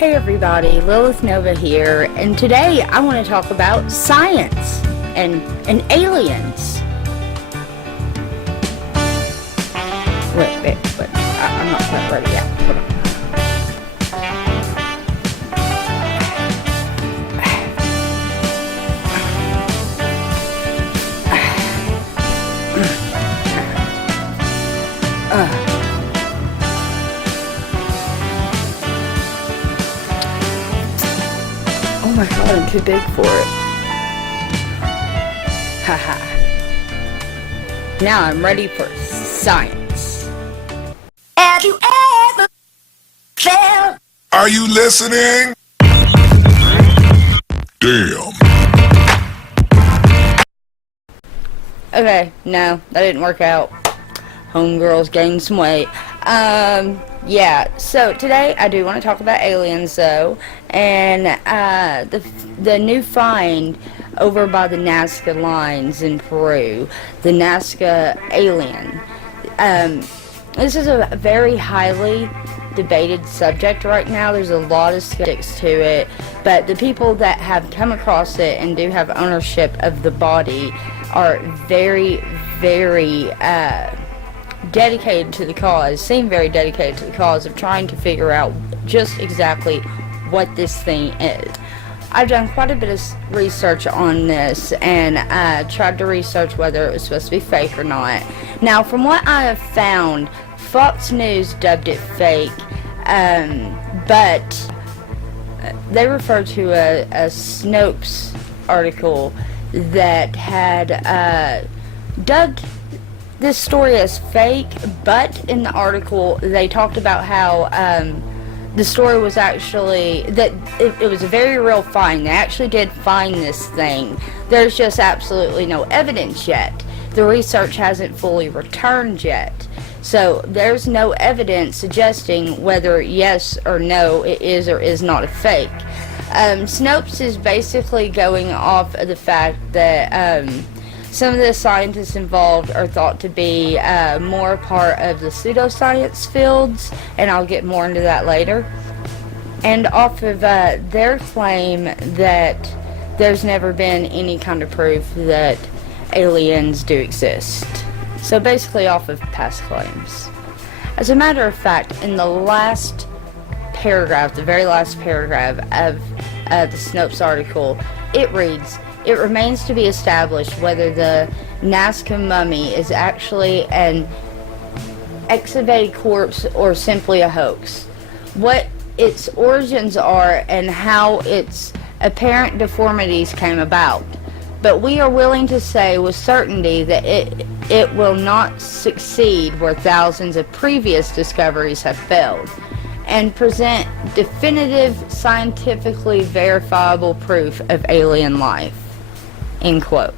Hey everybody, Lilith Nova here, and today I want to talk about science and aliens. Wait, I'm not quite ready yet. Hold on. Oh my god, I'm too big for it. Haha. Now I'm ready for science. Have you ever felt? Are you listening? Damn. Okay, no, that didn't work out. Homegirl's gained some weight. Yeah, so today I do want to talk about aliens though, and the new find over by the Nazca lines in Peru, the Nazca Alien. This is a very highly debated subject right now. There's a lot of skeptics to it, but the people that have come across it and do have ownership of the body are very, very dedicated to the cause, seem very dedicated to the cause of trying to figure out just exactly what this thing is. I've done quite a bit of research on this and tried to research whether it was supposed to be fake or not. Now, from what I have found, Fox News dubbed it fake, but they refer to a Snopes article that had dubbed this story as fake, but in the article they talked about how the story was actually, that it was a very real find. They actually did find this thing. There's just absolutely no evidence yet. The research hasn't fully returned yet. So there's no evidence suggesting whether yes or no it is or is not a fake. Snopes is basically going off of the fact that some of the scientists involved are thought to be more part of the pseudoscience fields, and I'll get more into that later. And off of their claim that there's never been any kind of proof that aliens do exist. So basically off of past claims. As a matter of fact, in the last paragraph, the very last paragraph of the Snopes article, it reads, "It remains to be established whether the Nazca mummy is actually an excavated corpse or simply a hoax, what its origins are, and how its apparent deformities came about. But we are willing to say with certainty that it will not succeed where thousands of previous discoveries have failed, and present definitive, scientifically verifiable proof of alien life." End quote.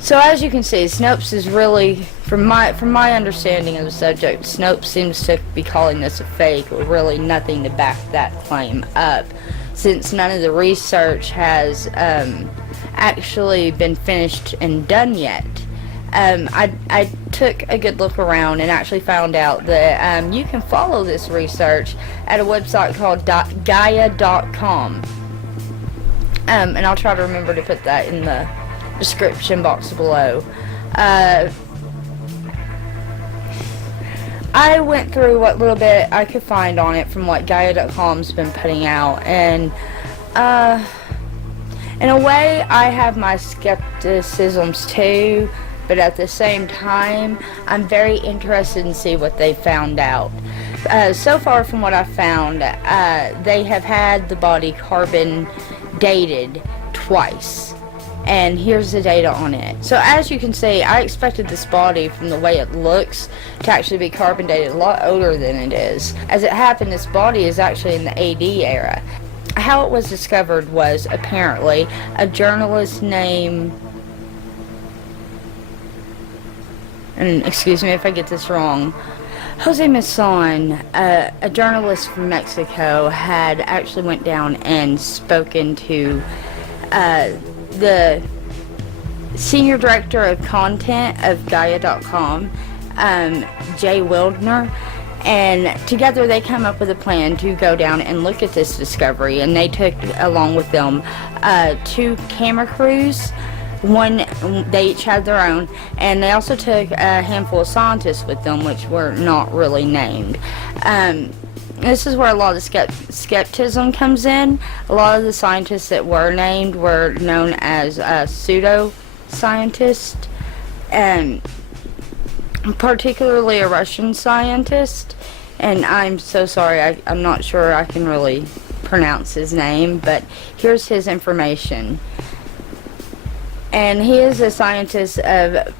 So as you can see, Snopes is really, from my understanding of the subject, Snopes seems to be calling this a fake, with really nothing to back that claim up, since none of the research has actually been finished and done yet. I took a good look around and actually found out that you can follow this research at a website called Gaia.com. And I'll try to remember to put that in the description box below. I went through what little bit I could find on it from what Gaia.com's been putting out, and in a way I have my skepticisms too, but at the same time I'm very interested in see what they found out. So far from what I found, they have had the body carbon dated twice, and here's the data on it. So as you can see, I expected this body, from the way it looks, to actually be carbon dated a lot older than it is. As it happened, this body is actually in the AD era. How it was discovered was apparently a journalist named, and excuse me if I get this wrong, Jose Mason, a journalist from Mexico, had actually went down and spoken to the senior director of content of Gaia.com, Jay Wildner, And together they come up with a plan to go down and look at this discovery, and they took along with them 2 camera crews. One, they each had their own, and they also took a handful of scientists with them, which were not really named. This is where a lot of the skepticism comes in. A lot of the scientists that were named were known as pseudo-scientists, and particularly a Russian scientist. And I'm so sorry, I'm not sure I can really pronounce his name, but here's his information. And he is a scientist of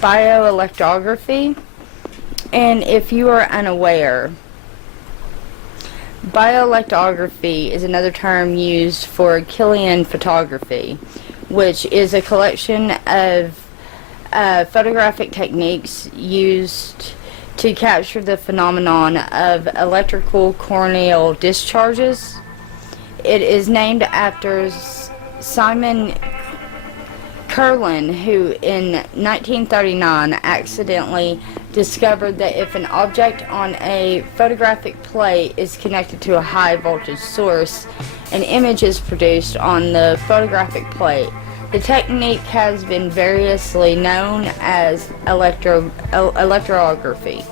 bioelectrography. And if you are unaware, bioelectrography is another term used for Killian photography, which is a collection of photographic techniques used to capture the phenomenon of electrical corneal discharges. It is named after Simon Curlin, who in 1939 accidentally discovered that if an object on a photographic plate is connected to a high voltage source, an image is produced on the photographic plate. The technique has been variously known as electrography.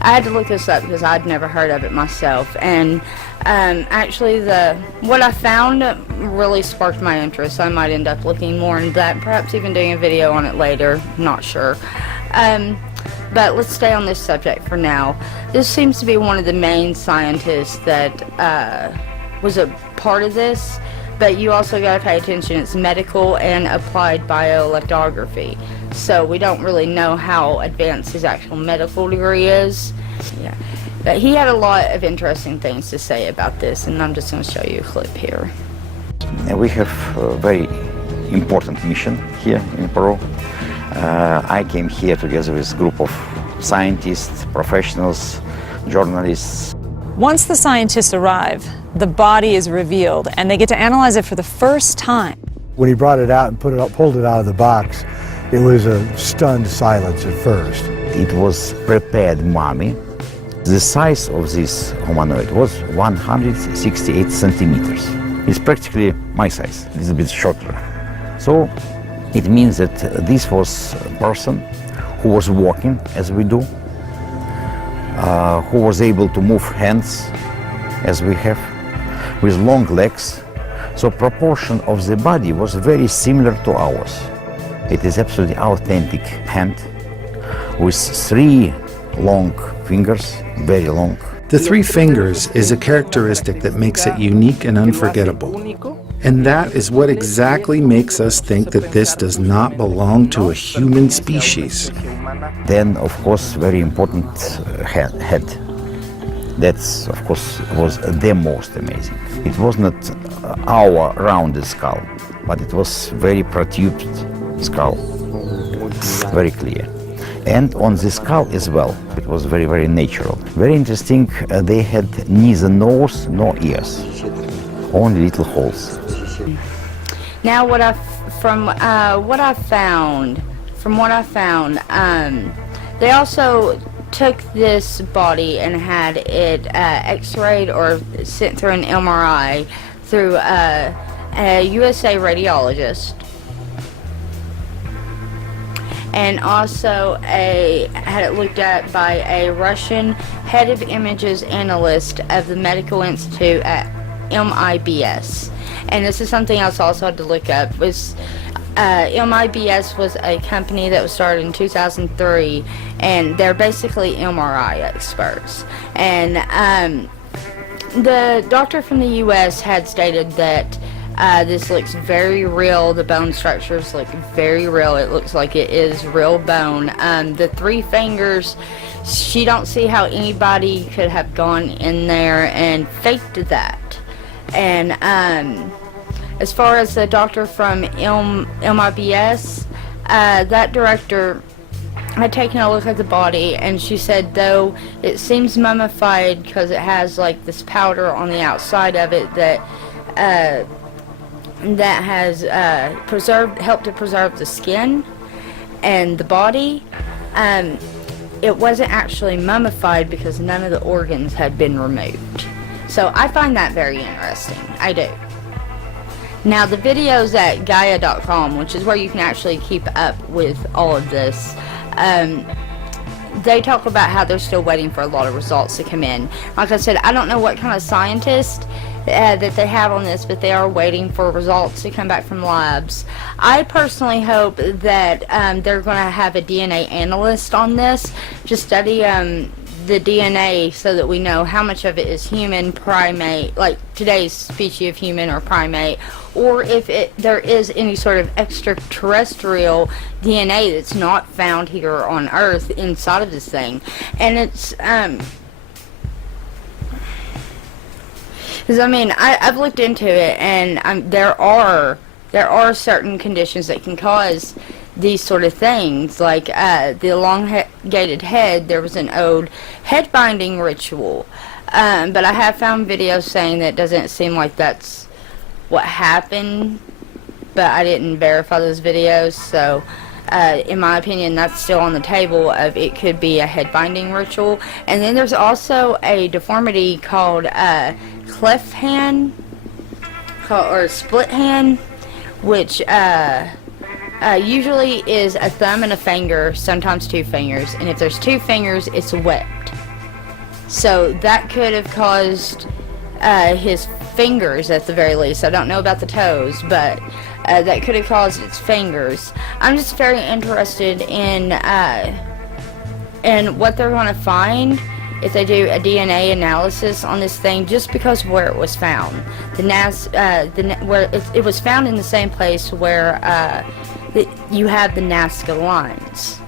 I had to look this up because I'd never heard of it myself, and actually what I found really sparked my interest. I might end up looking more into that, perhaps even doing a video on it later, not sure. But let's stay on this subject for now. This seems to be one of the main scientists that was a part of this, but you also got to pay attention. It's medical and applied bioelectrography. So we don't really know how advanced his actual medical degree is. Yeah. But he had a lot of interesting things to say about this, and I'm just going to show you a clip here. We have a very important mission here in Peru. I came here together with a group of scientists, professionals, journalists. Once the scientists arrive, the body is revealed, and they get to analyze it for the first time. When he brought it out and pulled it out of the box, it was a stunned silence at first. It was prepared mummy. The size of this humanoid was 168 centimeters. It's practically my size, a little bit shorter. So it means that this was a person who was walking as we do, who was able to move hands as we have, with long legs. So proportion of the body was very similar to ours. It is absolutely authentic hand with 3 long fingers, very long. The 3 fingers is a characteristic that makes it unique and unforgettable. And that is what exactly makes us think that this does not belong to a human species. Then, of course, very important head. That's, of course, was the most amazing. It was not our rounded skull, but it was very protruded skull, very clear. And on the skull as well, it was very, very natural. Very interesting, they had neither nose nor ears, only little holes. Now from what I found, they also took this body and had it x-rayed or sent through an MRI through a USA radiologist, and also had it looked at by a Russian head of images analyst of the Medical Institute at MIBS. And this is something else I also had to look up. MIBS was a company that was started in 2003, and they're basically MRI experts. And the doctor from the U.S. had stated that this looks very real. The bone structures look very real. It looks like it is real bone. The 3 fingers, she don't see how anybody could have gone in there and faked that. And as far as the doctor from MIBS, that director had taken a look at the body, and she said though it seems mummified because it has like this powder on the outside of it that has helped to preserve the skin and the body. it wasn't actually mummified because none of the organs had been removed. So I find that very interesting. I do. Now the videos at Gaia.com, which is where you can actually keep up with all of this, they talk about how they're still waiting for a lot of results to come in. Like I said, I don't know what kind of scientist that they have on this, but they are waiting for results to come back from labs. I personally hope that they're going to have a DNA analyst on this to study the DNA so that we know how much of it is human, primate, like today's species of human or primate, or if there is any sort of extraterrestrial DNA that's not found here on Earth inside of this thing. And it's because I mean I've looked into it, and there are certain conditions that can cause these sort of things, like the elongated head. There was an old head binding ritual, but I have found videos saying that it doesn't seem like that's what happened, but I didn't verify those videos, so in my opinion that's still on the table of it could be a head binding ritual. And then there's also a deformity called cleft hand, or split hand, which usually is a thumb and a finger, sometimes two fingers, and if there's two fingers, it's webbed. So that could have caused his fingers, at the very least. I don't know about the toes, but that could have caused its fingers. I'm just very interested in what they're going to find if they do a DNA analysis on this thing, just because of where it was found. Where it was found in the same place where you have the Nazca lines.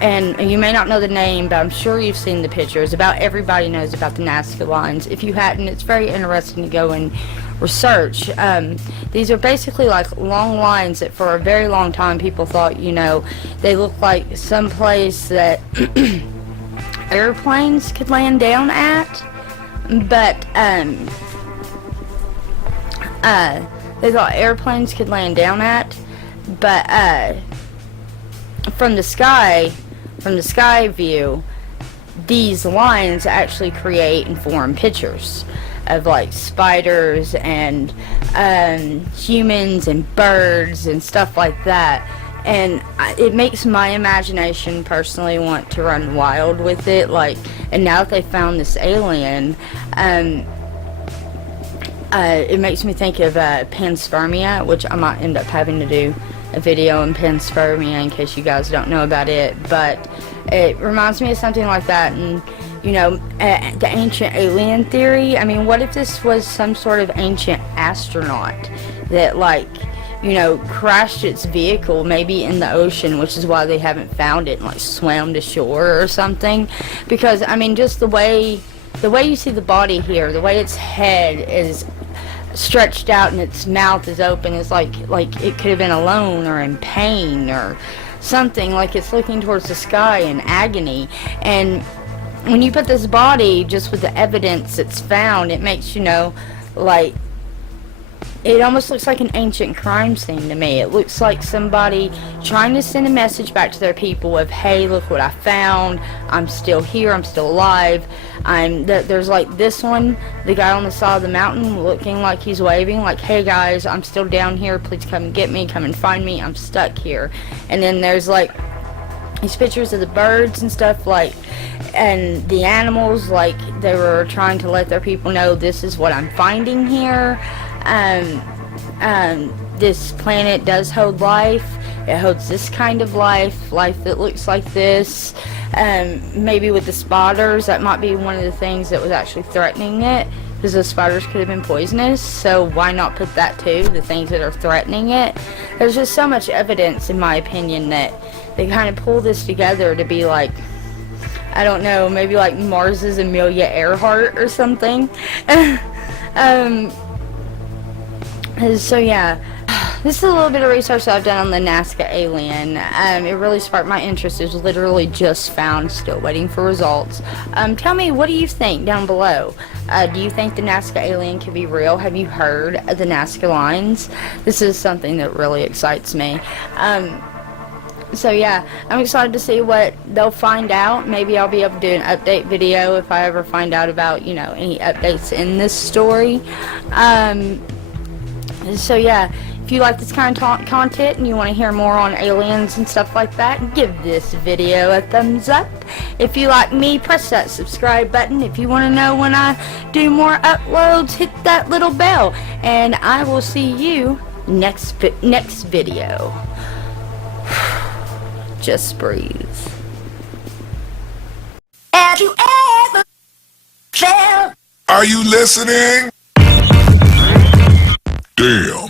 And you may not know the name, but I'm sure you've seen the pictures. About everybody knows about the Nazca lines. If you hadn't, it's very interesting to go and research. These are basically like long lines that for a very long time people thought, they look like some place that airplanes could land down at. But they thought airplanes could land down at. But from the sky view, these lines actually create and form pictures of like spiders and humans and birds and stuff like that. And it makes my imagination personally want to run wild with it. Like, and now that they found this alien, it makes me think of panspermia, which I might end up having to do a video on panspermia in case you guys don't know about it. But it reminds me of something like that. And the ancient alien theory, I mean, what if this was some sort of ancient astronaut that crashed its vehicle maybe in the ocean, which is why they haven't found it, and swam to shore or something? Because I mean, just the way you see the body here, the way its head is stretched out and its mouth is open, is like it could have been alone or in pain or something, like it's looking towards the sky in agony. And when you put this body just with the evidence that's found, it makes it almost looks like an ancient crime scene to me. It looks like somebody trying to send a message back to their people of, hey, look what I found. I'm still here. I'm still alive. There's like this one, the guy on the side of the mountain looking like he's waving, like, hey guys, I'm still down here. Please come and get me. Come and find me. I'm stuck here. And then there's these pictures of the birds and stuff, and the animals, they were trying to let their people know, this is what I'm finding here. This planet does hold life. It holds this kind of life that looks like this. Maybe with the spiders, that might be one of the things that was actually threatening it, because the spiders could have been poisonous. So why not put that too, the things that are threatening it? There's just so much evidence, in my opinion, that they kind of pull this together to be I don't know, maybe like Mars's Amelia Earhart or something. So yeah, this is a little bit of research that I've done on the Nazca Alien. It really sparked my interest. It was literally just found, still waiting for results. Tell me, what do you think down below? Do you think the Nazca Alien could be real? Have you heard of the Nazca lines? This is something that really excites me. So yeah, I'm excited to see what they'll find out. Maybe I'll be able to do an update video if I ever find out about, you know, any updates in this story. So yeah, if you like this kind of content and you want to hear more on aliens and stuff like that, give this video a thumbs up. If you like me, press that subscribe button. If you want to know when I do more uploads, hit that little bell. And I will see you next video. Just breathe. Have you ever felt? Are you listening? Damn.